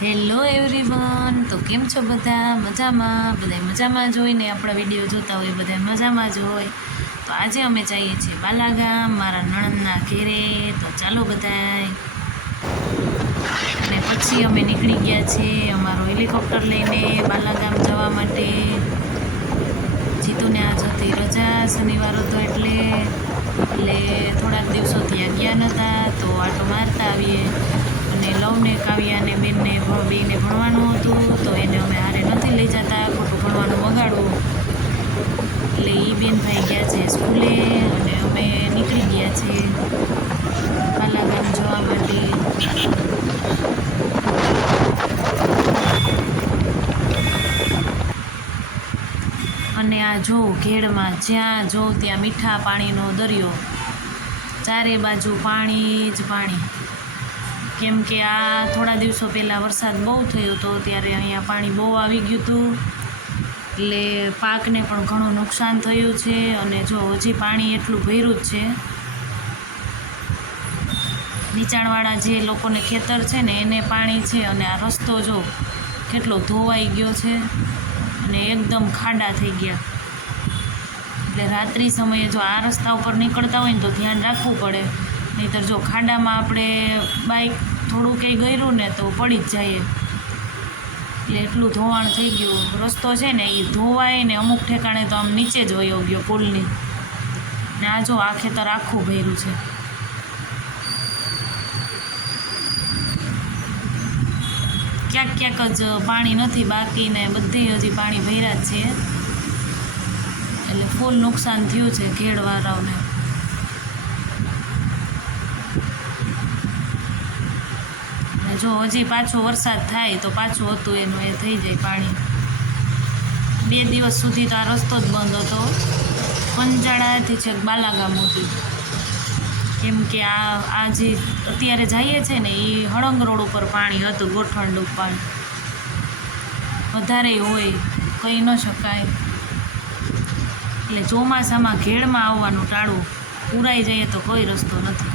Hello everyone, તો કેમ છો બધા? મજામાં? બધા મજામાં જ હોય ને? આપણા વિડીયો જોતા હોય બધા મજામાં જ હોય. તો આજે અમે જઈએ છીએ બાલાગામ મારા નણંદના ઘેરે. તો ચાલો બધાય. અને પછી અમે નીકળી ગયા છીએ અમારો હેલિકોપ્ટર લઈને બાલાગામ જવા માટે. જીતુને આજ હતી રજા, શનિવાર હતો એટલે થોડાક દિવસોથી આ ગયા નહોતા, તો આટો મારતા આવીએ. અને લવને, કાવ્યાને, બેનને ભણવાનું હતું, તો એને અમે હારે નથી લઈ જતા, ખોટું ભણવાનું બગાડવું. એટલે એ બેન ભાઈ ગયા છે સ્કૂલે અને અમે નીકળી ગયા છીએ બાલાગામ જવા માટે. અને આ જો ઘેડમાં જ્યાં જો ત્યાં મીઠા પાણીનો દરિયો, ચારે બાજુ પાણી જ પાણી. કેમ કે આ થોડા દિવસો પહેલાં વરસાદ બહુ થયો હતો, ત્યારે અહીંયા પાણી બહુ આવી ગયું હતું, એટલે પાકને પણ ઘણું નુકસાન થયું છે. અને જો હજી પાણી એટલું ભર્યું જ છે. નીચાણવાળા જે લોકોને ખેતર છે ને એને પાણી છે, અને આ રસ્તો જો કેટલો ધોવાઈ ગયો છે અને એકદમ ખાડા થઈ ગયા. એટલે રાત્રિ સમયે જો આ રસ્તા ઉપર નીકળતા હોય ને તો ધ્યાન રાખવું પડે, નહીંતર જો ખાડામાં આપણે બાઇક થોડું કંઈ ગયું ને તો પડી જ જાય. એટલે એટલું ધોવાણ થઈ ગયું. રસ્તો છે ને એ ધોવાય ને અમુક ઠેકાણે તો આમ નીચે જ વયો ગયો પુલની. ને આ જો આ ખેતર આખું ભર્યું છે. ક્યાંક ક્યાંક જ પાણી નથી બાકી, ને બધે હજી પાણી ભર્યા જ છે. એટલે ફૂલ નુકસાન થયું છે ઘેડવાળાઓને. જો હજી પાછો વરસાદ થાય તો પાછું હતું એનું એ થઈ જાય પાણી. 2 દિવસ સુધી તો આ રસ્તો જ બંધ હતો, પંચાળાથી છેક બાલાગામ હતી. કેમ કે આ જે અત્યારે જઈએ છે ને એ હળંગ રોડ ઉપર પાણી હતું, ગોઠણડું પાણી વધારે હોય, કહી ન શકાય. એટલે ચોમાસામાં ઘેડમાં આવવાનું ટાળવું, પૂરાઈ જઈએ તો કોઈ રસ્તો નથી.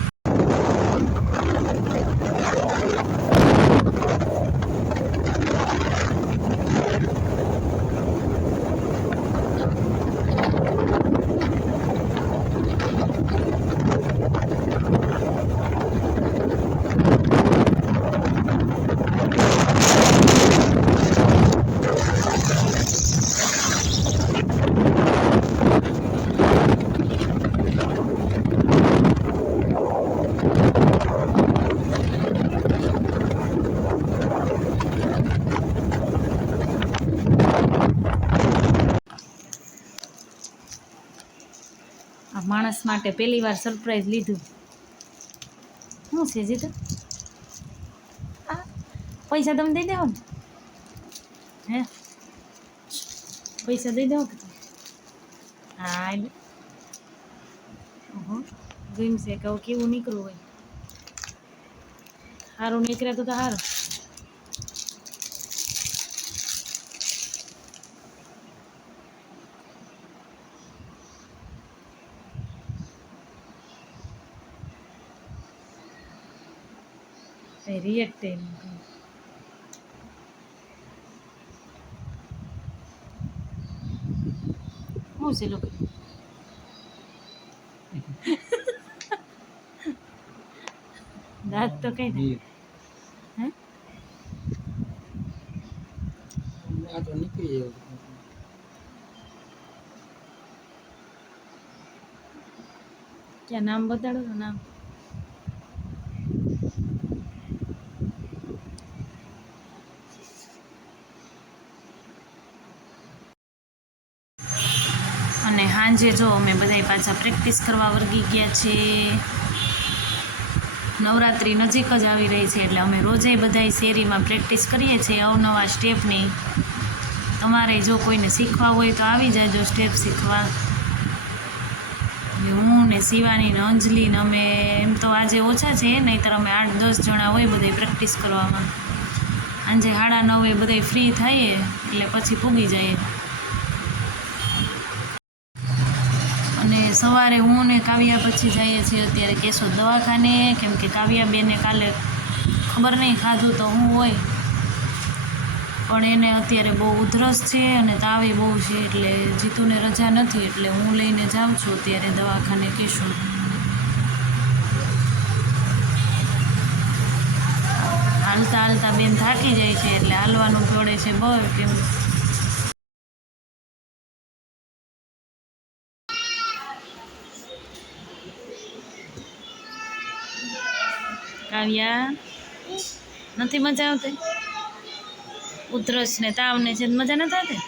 આ માણસ માટે પહેલી વાર સરપ્રાઈઝ લીધું. શું છે જીતું? પૈસા તમે દઈ દેવો ને? હે, પૈસા દઈ દેવો કે? હા, ગમશે કે કેવું નીકળવું હોય. સારું નીકળ્યા તો સારું. રિએક્ટ શું છે લોકો? દાંત તો કઈ નહીં. હે, ક્યાં નામ બતાડો તો નામ. અને સાંજે જો અમે બધા પાછા પ્રેક્ટિસ કરવા વર્ગી ગયા છીએ. નવરાત્રિ નજીક જ આવી રહી છે, એટલે અમે રોજે બધા શેરીમાં પ્રેક્ટિસ કરીએ છીએ અવનવા સ્ટેપની. તમારે જો કોઈને શીખવા હોય તો આવી જાજો સ્ટેપ શીખવા. હું ને શિવાની ને અંજલિ ને અમે એમ તો આજે ઓછા છે, નહીંતર અમે 8-10 જણા હોય બધા પ્રેક્ટિસ કરવામાં. સાંજે 9:30 બધા ફ્રી થઈએ એટલે પછી પૂગી જઈએ. અને સવારે હું ને કાવ્યા પછી જઈએ છીએ અત્યારે કેશોદ દવાખાને, કેમ કે કાવ્યા બેને કાલે ખબર નહીં ખાધું તો હું હોય પણ એને અત્યારે બહુ ઉધરસ છે અને તાવે બહુ છે, એટલે જીતુને રજા નથી, એટલે હું લઈને જાઉં છું અત્યારે દવાખાને કિશોર. હાલતા હાલતા બેન થાકી જાય છે, એટલે હાલવાનું પડે છે બહુ. કેમ કાવ્યા નથી મજા આવતી? ઉધરસ ને તાવ ને છે, મજા નથી આવતી?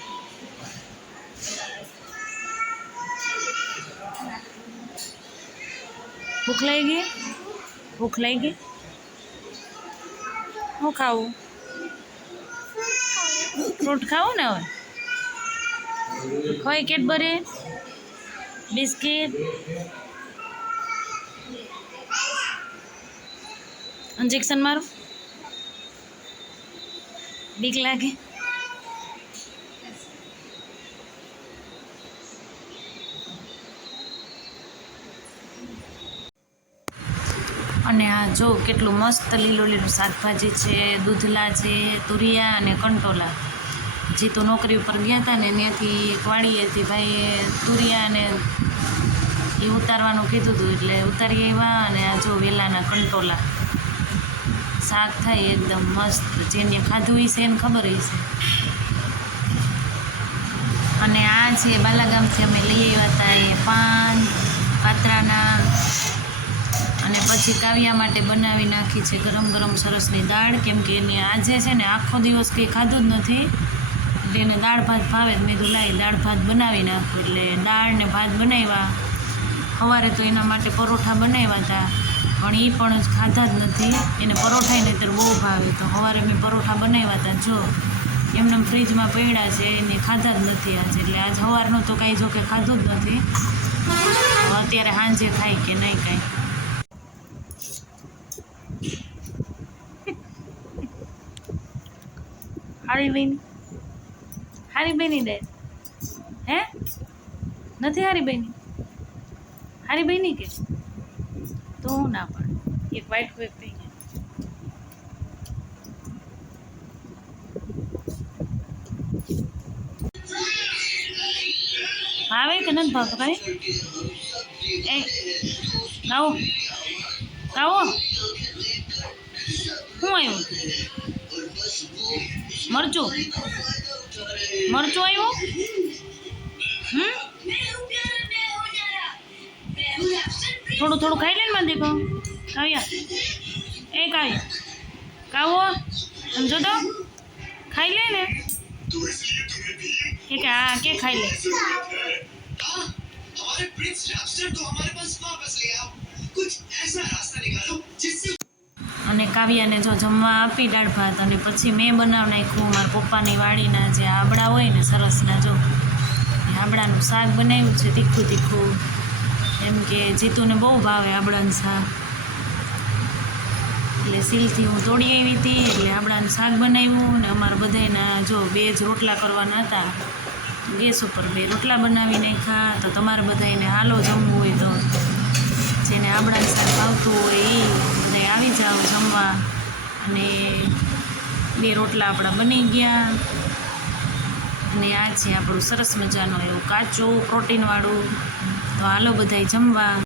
ભૂખ લાગી ગઈ? ભૂખ લાગી ગઈ? હું ખાવું? ફ્રૂટ ખાવું ને હવે? ખવાય કેડબરી, બિસ્કિટ, ઇન્જેક્શન મારું? બીક લાગે? અને આ જો કેટલું મસ્ત લીલું લીલું શાકભાજી છે, દૂધલા છે, તુરિયા અને કંટોલા. જીતુ નોકરી ઉપર ગયા હતા ને ત્યાંથી એક વાડીએથી ભાઈએ તુરિયા ને એ ઉતારવાનું કીધું હતું, એટલે ઉતારી આવ્યા. અને આ જો વેલાના કંટોલા શાક થાય એકદમ મસ્ત. જેને ખાધું હશે એને ખબર હશે. અને આ છે બાલાગામથી અમે લઈ આવ્યા હતા એ પાન પાત્રાના. અને પછી કાવ્યા માટે બનાવી નાખી છે ગરમ ગરમ સરસની દાળ, કેમ કે એને આજે છે ને આખો દિવસ કંઈ ખાધું જ નથી, એટલે એને દાળ ભાત ભાવે. મેં કીધું લાવી દાળ ભાત બનાવી નાખું, એટલે દાળ ને ભાત બનાવ્યા. સવારે તો એના માટે પરોઠા બનાવ્યા હતા, પણ એ પણ ખાધા જ નથી. એને પરોઠાય ને ત્યારે બહુ ભાવે, તો સવારે મેં પરોઠા બનાવ્યા હતા. જો એમને ફ્રીજમાં પડ્યા છે, એને ખાધા જ નથી આજે. એટલે આજ સવારનું તો કાંઈ જો કે ખાધું જ નથી. અત્યારે સાંજે ખાય કે નહીં કાંઈ. હારી બની દે હે? નથી હારી બની? હારી બની કે તો હું ના પણ એક વાઇટ કોઈ પી ભાવે કે નથી ભાવતો? ભાઈ એ ગાવો ગાવો શું આવ્યું? મરચું મરચું આવ્યું? થોડું થોડું ખાઈ લે ને મારા દીકરો. કાવ્યા એ કાવ્યા કાવો સમજો તો ખાઈ લે ને કે હા કે ખાઈ લે. અને કાવ્યાને જો જમવા આપી દાળ ભાત, અને પછી મેં બનાવી નાખ્યું મારા પપ્પાની વાડીના જે આંબળા હોય ને સરસના, જો આંબળાનું શાક બનાવ્યું છે તીખું તીખું. એમ કે જીતુને બહુ ભાવે આંબળાનું શાક, એટલે સીલથી હું તોડી આવી હતી, એટલે આંબળાનું શાક બનાવ્યું. ને અમારા બધાના જો 2 જ રોટલા કરવાના હતા, ગેસ ઉપર 2 રોટલા બનાવી નાખ્યા. તો તમારે બધાને હાલો જમવું હોય તો જેને આંબળાનું શાક ભાવતું હોય એ બધા આવી જાઓ જમવા. અને 2 રોટલા આપણા બની ગયા. અને આ છે આપણું સરસ મજાનું એવું કાચું પ્રોટીનવાળું. તો હાલો બધાય જમવા.